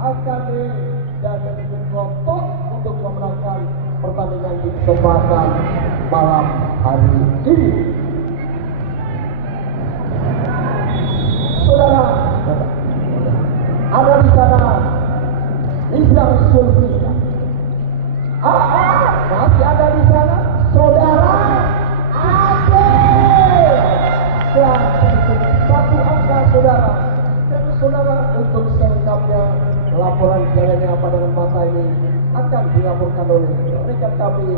AKD dan Kelompok untuk memenangkan pertandingan di kesempatan malam hari ini. Saudara, ada di sana Nizar Sulfika. Masih ada di sana saudara Ade. Dan untuk satu angka saudara. Dan saudara untuk selengkapnya laporan jalannya pandangan mata ini akan dilaporkan oleh rekan kami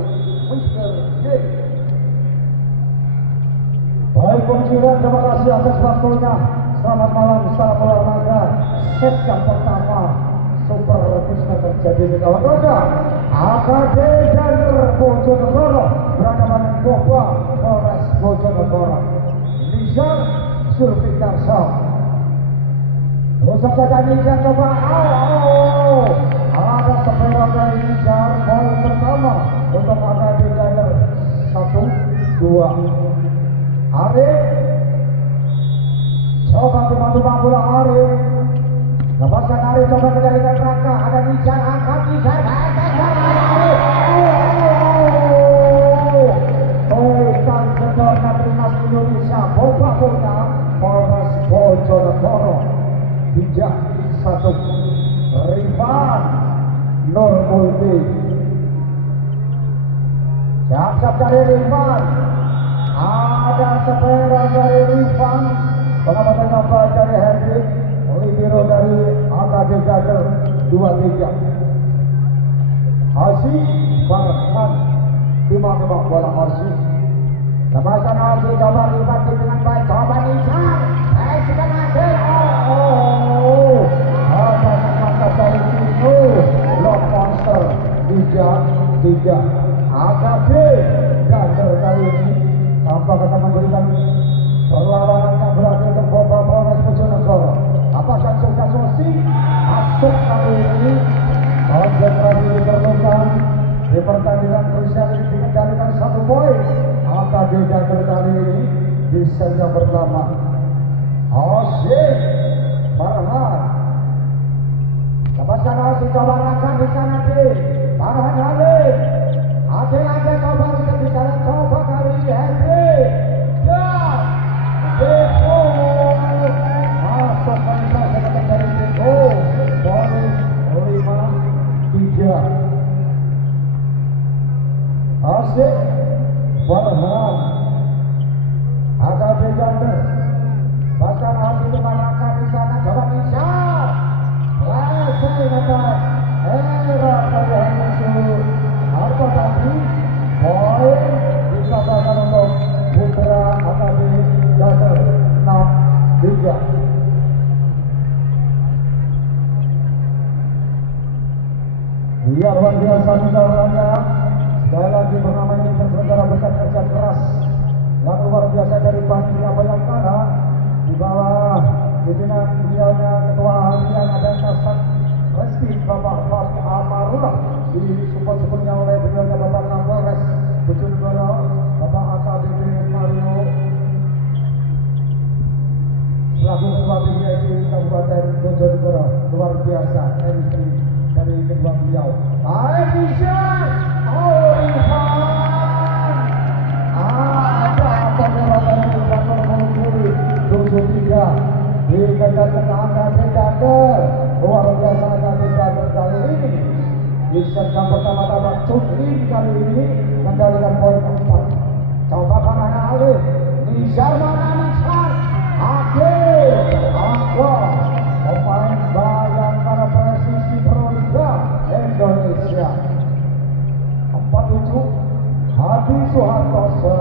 Mr. J. Baik pemirsa, terima kasih atas waktunya. Selamat malam, salam olahraga. Set yang pertama Super Krishna terjadi di kawan roda. AKD dan Bojonegoro berhadapan Boba Polres Bojonegoro. Nizar Sulfikarso. Langsung saja Nizar coba. Ada sepuluh dari Nizar. Poin pertama untuk AKD dan 1-2. Arif coba dibantu bola Arif. Lepaskan Arif, coba kendalikan Raka. Ada Nizar, angkat Nizar. Toikan kedorna Timnas Indonesia. Boba punya Polres Bojonegoro. Bijak 1. Rifan Nur Multi. Siap-siap dari Rifan. Ada sepera dari Rifan. Pengamatan kapal dari Hendrik. Libero dari AKD Gagal 2-3. Haji Farhan timbang-timbang bola Haji. Lepaskan Haji, coba Rifan dengan baik, coba Nizar. Sudah ada. Ada mantap dari Tino. Lock Monster 3-3. AKD Gagal kali ini tanpa kata memberikan perlawanan yang berarti untuk Boba Polres Bojonegoro. Apakah sudah Sosi masuk kali ini? Konsentrasi diperlukan di pertandingan Rusia ini dikendalikan 1 poin. AKD Gagal kali ini di set yang pertama. Hasyim Farhan. Lepaskan Hasyim, coba Raka di sana di Farhan Halim. Ade coba di sana, coba kali ini Hendrik. Dan Deko masuk kali dari Deko. Poin 5-3. Hasyim Farhan. AKD Gagal. Pasang hati di mana di sana, coba bisa. Selesai dapat. Era dari Henry Harto tadi. Poin disabdakan untuk putra AKD Gagal 6-3. Iya, luar biasa saudara. Sekali lagi pertama ini terselenggara berkat kerja keras yang luar biasa dari panitia Bayangkara di bawah pimpinan beliaunya Ketua Harian ada Kasat Resti Bapak Fahmi Amarullah, disupport-supportnya oleh beliaunya Bapak Kapolres Bojonegoro Bapak AKBP Mario selaku Ketua PBSI Kabupaten Bojonegoro. Luar biasa MC dari kedua beliau. Aisyah dikendalikan AKD Gagal. Luar biasa AKD Gagal kali ini di set yang pertama-tama Cukri kali ini mengendalikan poin 4. Coba kanan Alif Nizar, mana Nizar? Angga pemain Bayangkara Presisi Proliga Indonesia. 47 Hadi Soeharto,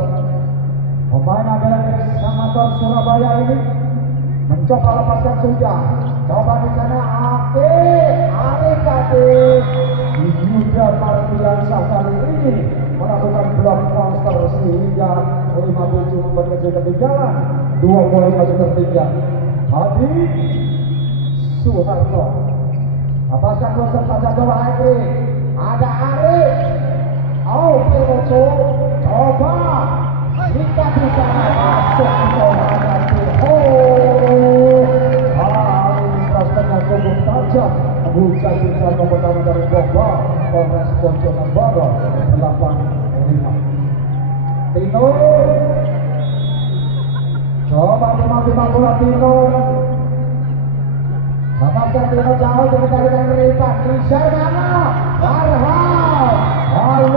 pemain adalah Samator Surabaya ini mencoba lepaskan sudah. Coba di sana Arif Yuda Martiansah kali ini melakukan blok monster sehingga 57 menuju ketinggalan 2 poin masuk tertinggal. Hadi Soeharto lepaskan kosong saja, coba Hendrik. Ada Arif. Piroco coba jika bisa masuk ke dalam prospeknya cukup tajam hujan-hujan pertama dari Boba Polres Bojonegoro 85. Tino coba memang bola Tino. Apakah Tino jauh dari meripat di sana? Farhan Halil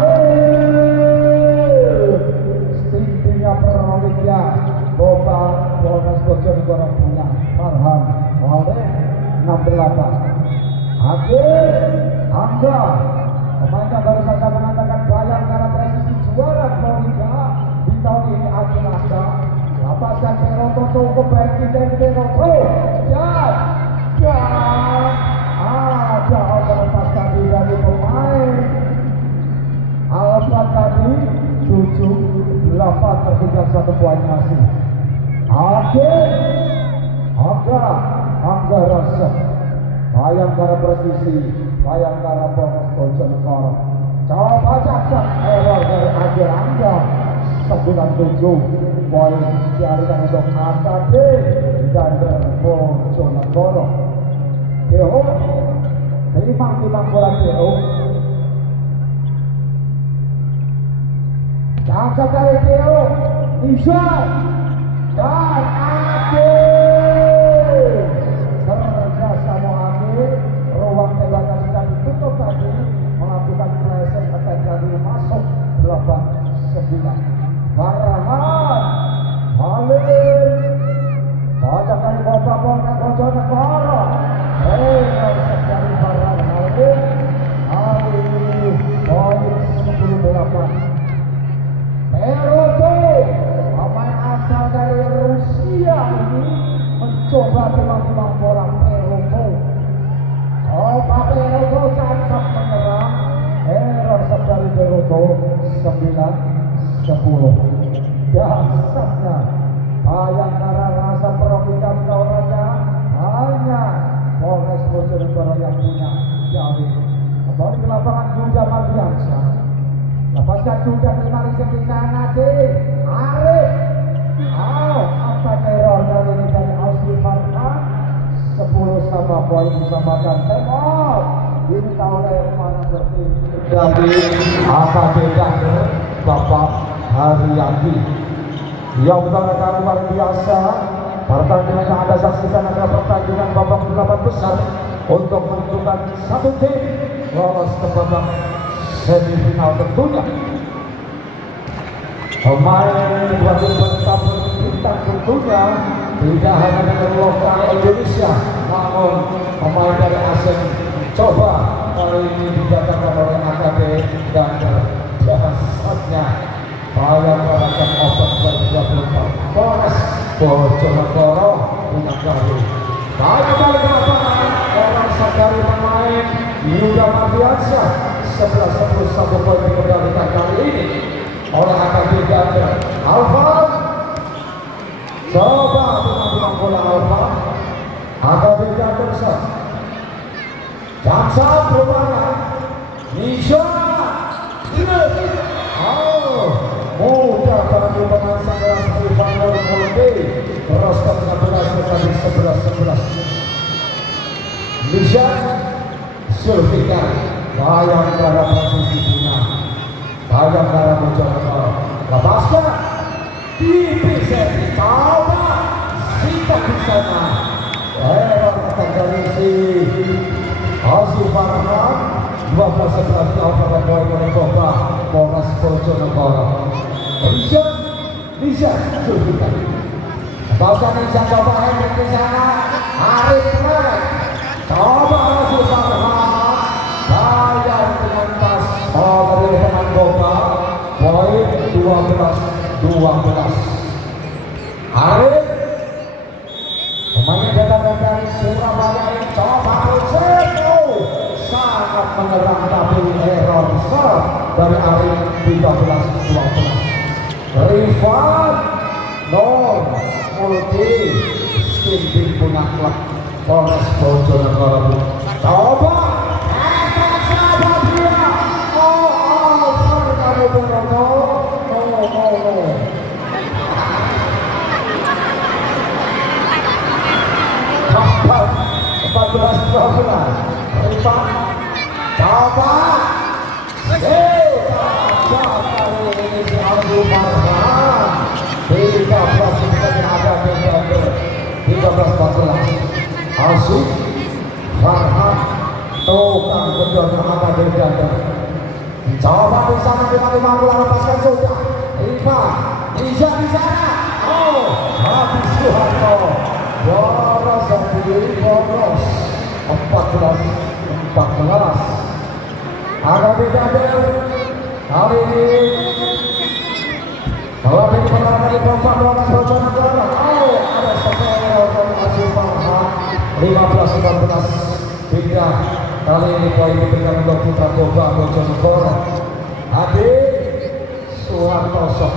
tingginya Proliga Boba Polres Bojonegoro punya Farhan Halil 68. Akhir Angga pemainnya baru saja mengatakan Bayangkara presisi juara Proliga di tahun ini. Akhir Angga lepaskan Peroto cukup baik dan Peroto dan ada lepas tadi dari pemain Alfa tadi 7-8 tertinggal 1 poin masih. Akhir Angga rasa Bayangkara presisi Bayangkara Polres Bojonegoro coba jaksa error dari akhir Angga 97 poin dialihkan untuk AKD dan Bojonegoro. Teo timang bola Teo jaksa dari Teo Nizar dan Adil serta sama Adil ruang tembakan sedang ditutup tadi melakukan pressing attack tadi masuk 8-9. Farhan Halil pojok dari Boba Polres Bojonegoro dari Farhan Halil poin 10-8. Peroto pemain asal dari Rusia ini mencoba timang bola Peroto. Peroto cacat menyerang error dari Peroto 9-10. Dasarnya Bayangkara rasa perokikan kawannya hanya Polres Bojonegoro yang punya jauh. Kembali ke lapangan Yuda Mardiansyah. Lepaskan juga dari segi sana sih Arif. Apa teror kali ini dari Ausli Farhan 10 sama poin disamakan temor. Ini tahun yang mana seperti dari AKB dan Bapak Haryadi. Ya utarakan luar biasa. Pertandingan yang Anda saksikan adalah pertandingan babak 8 besar untuk menentukan satu tim lolos ke babak semifinal tentunya. Pemain dua tim bertambah bintang tentunya tidak hanya dari lokal Indonesia, namun pemain dari asing coba kali ini didatangkan oleh AKB dan jasanya Bayangkara akan open 2024 Polres Bojonegoro punya kali. Baik kembali ke lapangan orang sadari pemain Yuda Mardiansyah 11-10 1 poin dikendalikan kali ini oleh AKB Ganda Alvan. Coba timang bola Alvan AKB Ganda besar jaksa perubahan Nisha mudah bagi pemain kelas Rivaldo Mulde roster 16 tadi 11-11. Nisha Sulfikar Bayangkara posisi punya Bayangkara Bojonegoro lepaskan tipis coba sikat di sana dari si Ausli Farhan 12-11 lawan poin oleh Boba Polres Bojonegoro. Bisa Sulfikar lepaskan Nisha coba Hendrik di sana Arif Trek coba Ausli Farhan bayar dengan pas dari pemain Boba poin 12-12. Arif pemain datang dari Surabaya ini coba Arif sangat menyerang tapi error besar dari Arif 13-12. Rifan Nur Multi Stinting punya klub Polres Bojonegoro coba sahabat dia kami Peroto no 14-12 Rifan coba kali ini si Abdul Farhan 13 sebenarnya ada 13-14 Asyik Farhan tukang kedua ada di ganda. Coba di sana di mampu lepaskan sudah Rifan Iza di sana. Oh, habis Soeharto boros sendiri boros 14 ada beda kali ini kalau ini pernah dari perempuan negara. Oh, ada sepeda dari Asyik Farhan 15-14 beda kali ini poin diberikan untuk Putra Boba Bojonegoro. Adi Soeharto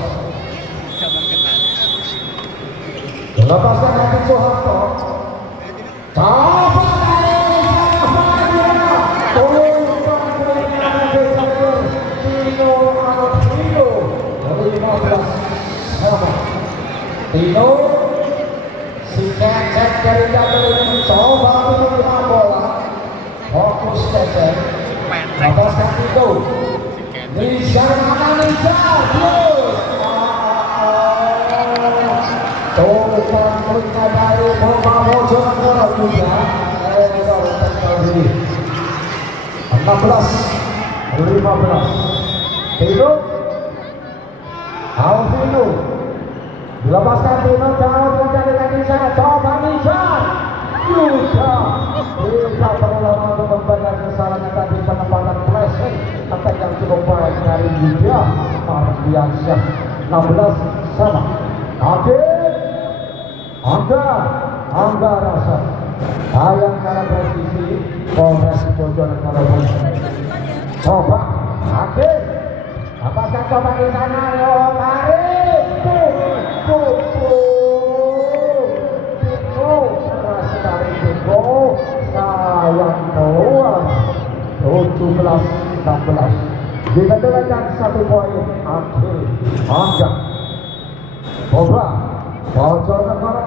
lepaskan Adi Soeharto. Coba kali ini Tino si kecek dari jatuh ini coba menerima bola fokus kecek lepaskan itu Nizar mana Nizar tukang mereka dari Boba Bojonegoro juga 16-15 Tino Alvino dilepaskan Tino jauh mencari lagi sana coba Nizar juga tidak perlu lama untuk membayar kesalahan tadi penempatan pressing attack yang cukup baik dari Yuda Mardiansyah 16 sama Oke Angga Rasa sayang karena posisi Polres Bojonegoro coba Oke lepaskan coba di sana yo tarik keras sekali sayang keluar 17-16 dikendalikan 1 poin akhir Angga Boba Bojonegoro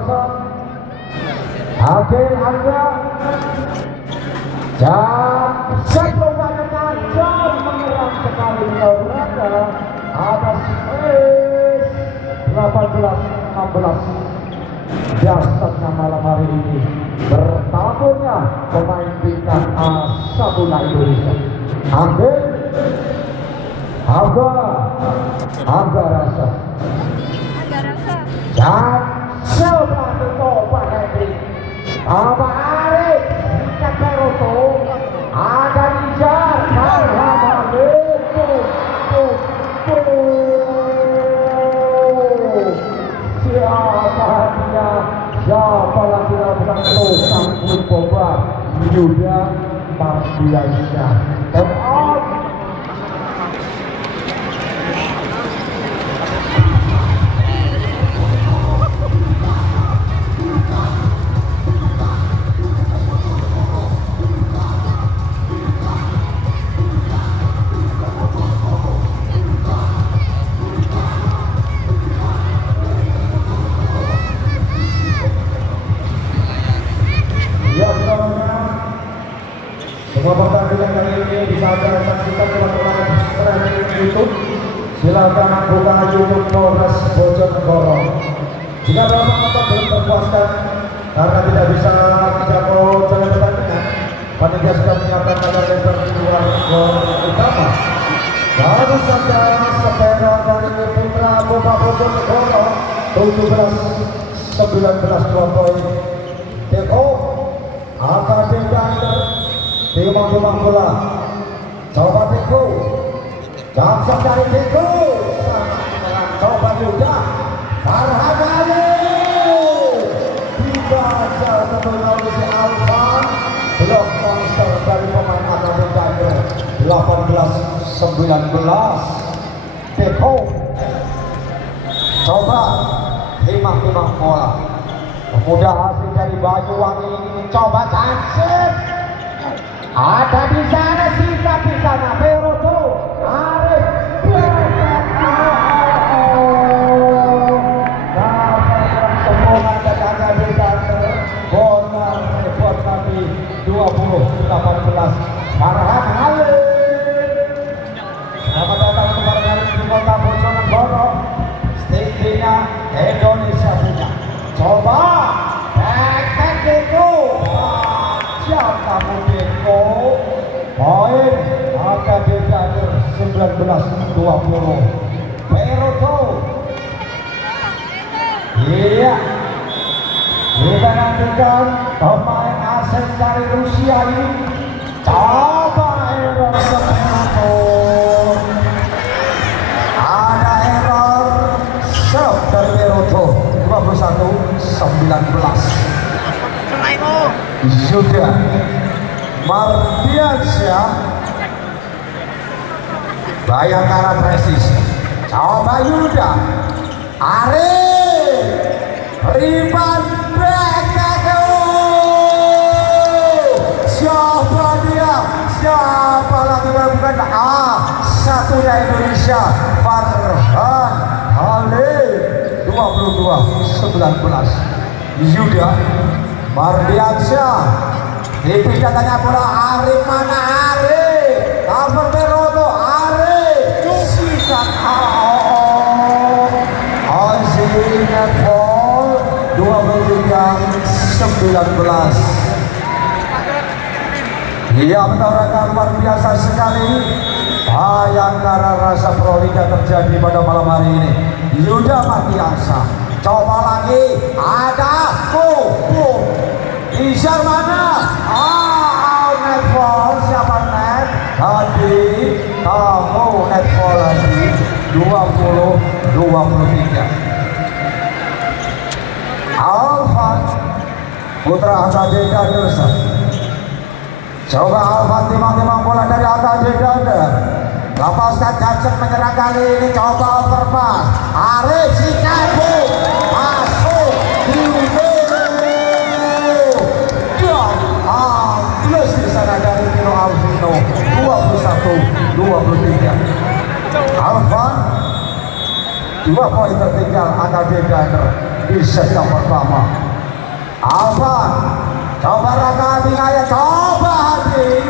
akhir Angga jam sebelum jam menyerang sekali olahraga ada space 18-16 jasanya malam hari ini bertaburnya pemain bintang Sabuna Indonesia Angga Rasa dan sebelah coba Hendrik Aba Arif Kaperoto ada Nizar Farhan siapa lagi bukan tukang Boba Yuda Mardiansyah and out. Semua pertandingan kali ini bisa Anda saksikan teman-teman di YouTube. Silakan buka YouTube Polres Bojonegoro. Jika memang Anda belum terpuaskan karena tidak bisa menjangkau jalan pertandingan, panitia sudah menyiapkan tanda lebar di luar gol utama. Baru saja sepeda dari Putra Boba Bojonegoro 17-19 2 poin. Teko akan diganda Timang bola coba Teko Jaksa dari Teko coba juga Farhan dibaca tentunya oleh si Alvan blok monster dari pemain Akademi Ganda 18-19 Teko coba timang bola pemuda hasil dari Banyuwangi ini coba Jansen ada di sana sikap di sana Peroto Arif semoga tetangga bisa bola repot kami 20-18 19-20. Peroto. Iya. Kita nantikan pemain asing dari Rusia ini. Coba error Peroto. Ada error serve dari Peroto. 21-19. Sudah Mardiansyah Bayangkara Presis. Coba Yuda Arif Riban Bekaku. Siapa dia? Siapa lagi bukan satunya Indonesia, Farhan Halil. 22-19. Yuda Mardiansyah tipis datanya bola. Arif mana Arif? Cover Peroto Arif. Sikat Ozina Paul. 23-19. Iya menawarkan luar biasa sekali. Bayangkara rasa proliga terjadi pada malam hari ini. Yuda Mardiansyah. Coba lagi. Ada Isar mana? Netball. Siapa net? Tadi kamu netball lagi. 20-23. Alvan Putra AKD Dandersa. Coba Alvan timang-timang bola dari AKD Dander. Lepaskan Jackson menyerang kali ini. Coba overpass. Arif Sikabu masuk plus di sana dari Tino Alvino. 21-23. Alvan 2 poin tertinggal AKD Dander di set yang pertama. Alvan coba Raka Abinaya. Coba Hadi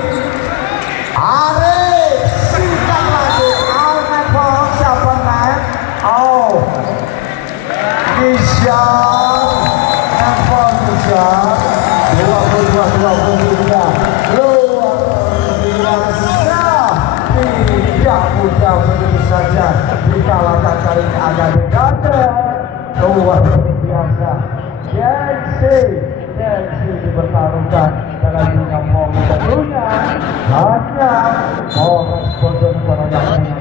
Arif sikat lagi. Alnetball siapa net? Nishar netball Nishar. 22-23. Luar biasa. Tidak mudah begitu saja dikalahkan kali ini AKD Dander. Luar biasa. Gengsi dipertaruhkan dalam dunia mobil tentunya hanya koresponden yang menangani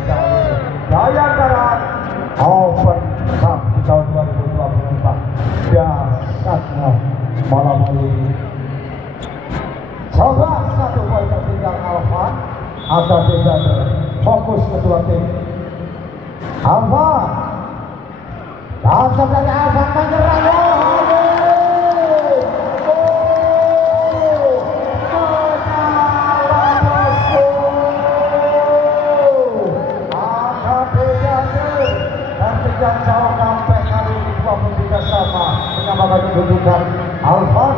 Bayangkara Open Cup di tahun 2024. Dasarnya malam hari ini. Coba 1 poin tertinggal Alvan. AKD Dander fokus kedua tim. Alvan langsung dari Alvan menyerang. Yang jauh sampai kali ini 23 sama menyamakan kedudukan Alvan.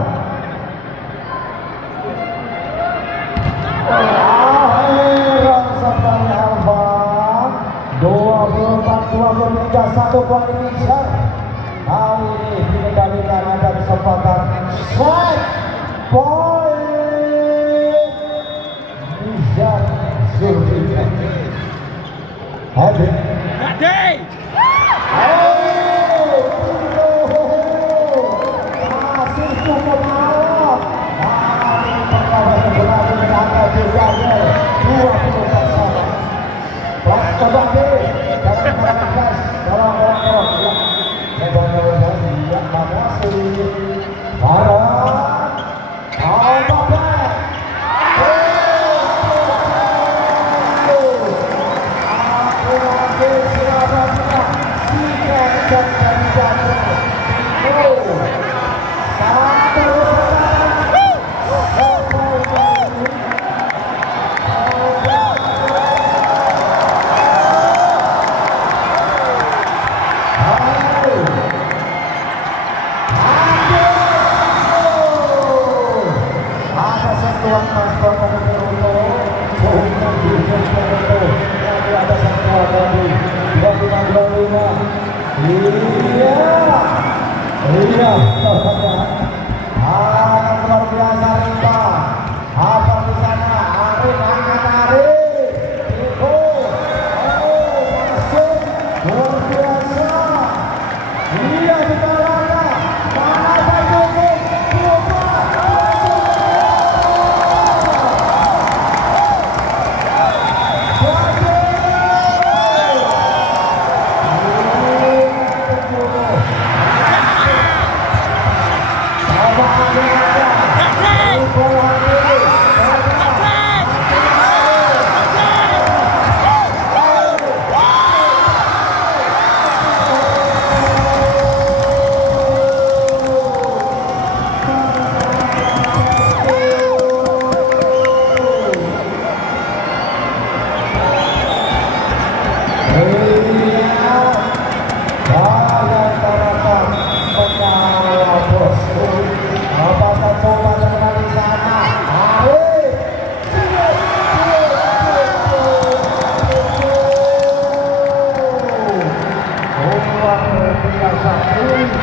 Akhiran sekali Alvan. 24-23. 1 poin Nizar. Kali ini dikendalikan ada kesempatan strike point Nizar Zulfikar. Hadi masih cukup malam. Perkara sebenarnya dengan AKD Dander 24 sama. Coba deh dalam gas dalam orang yang membangun yang makasih. Barang back.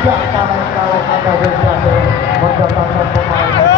tidak kaleng-kaleng AKB Jateng mendatangkan pemain.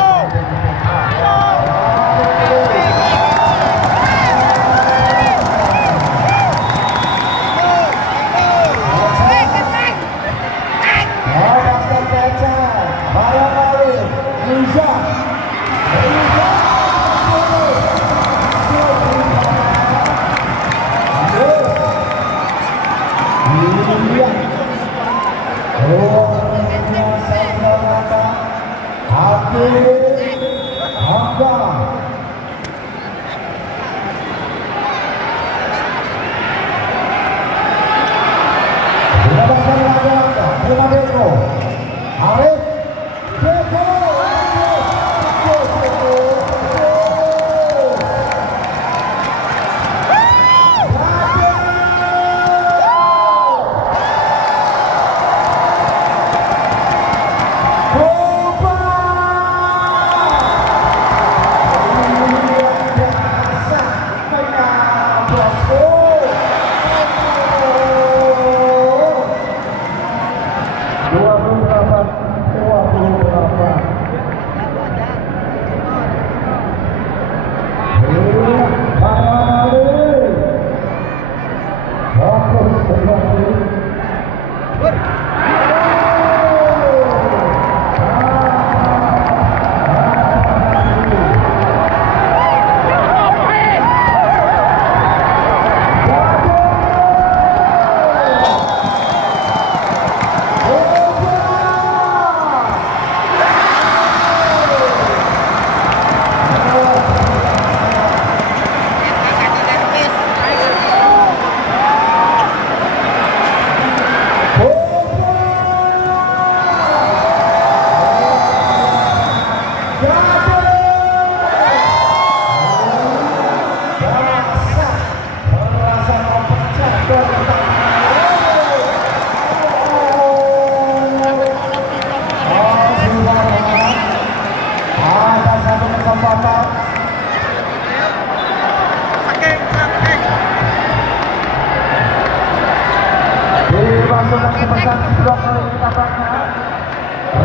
Dimasukkan ke pesan blok oleh tampaknya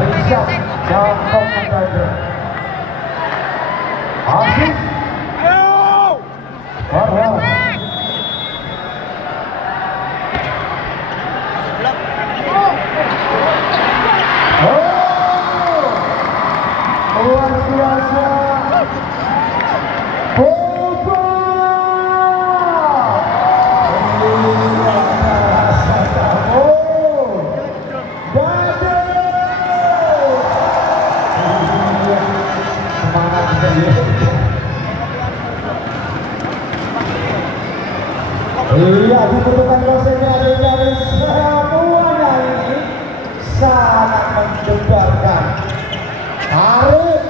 Rizal dan Komentator Aziz Farhan. Luar biasa iya, dibutuhkan dosennya dari semuanya ini sangat mendebarkan. Arif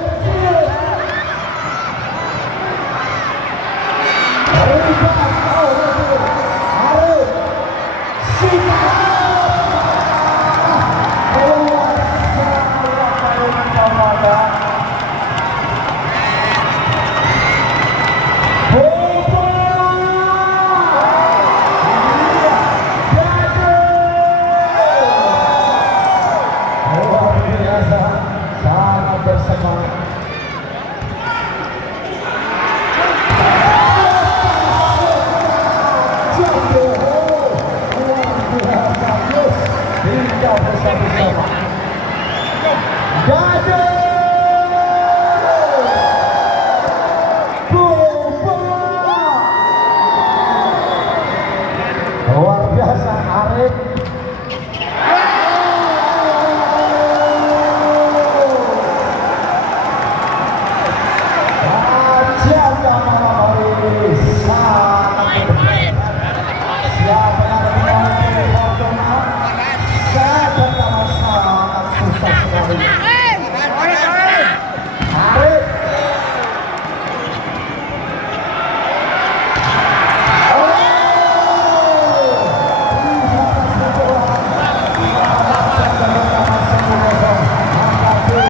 bersama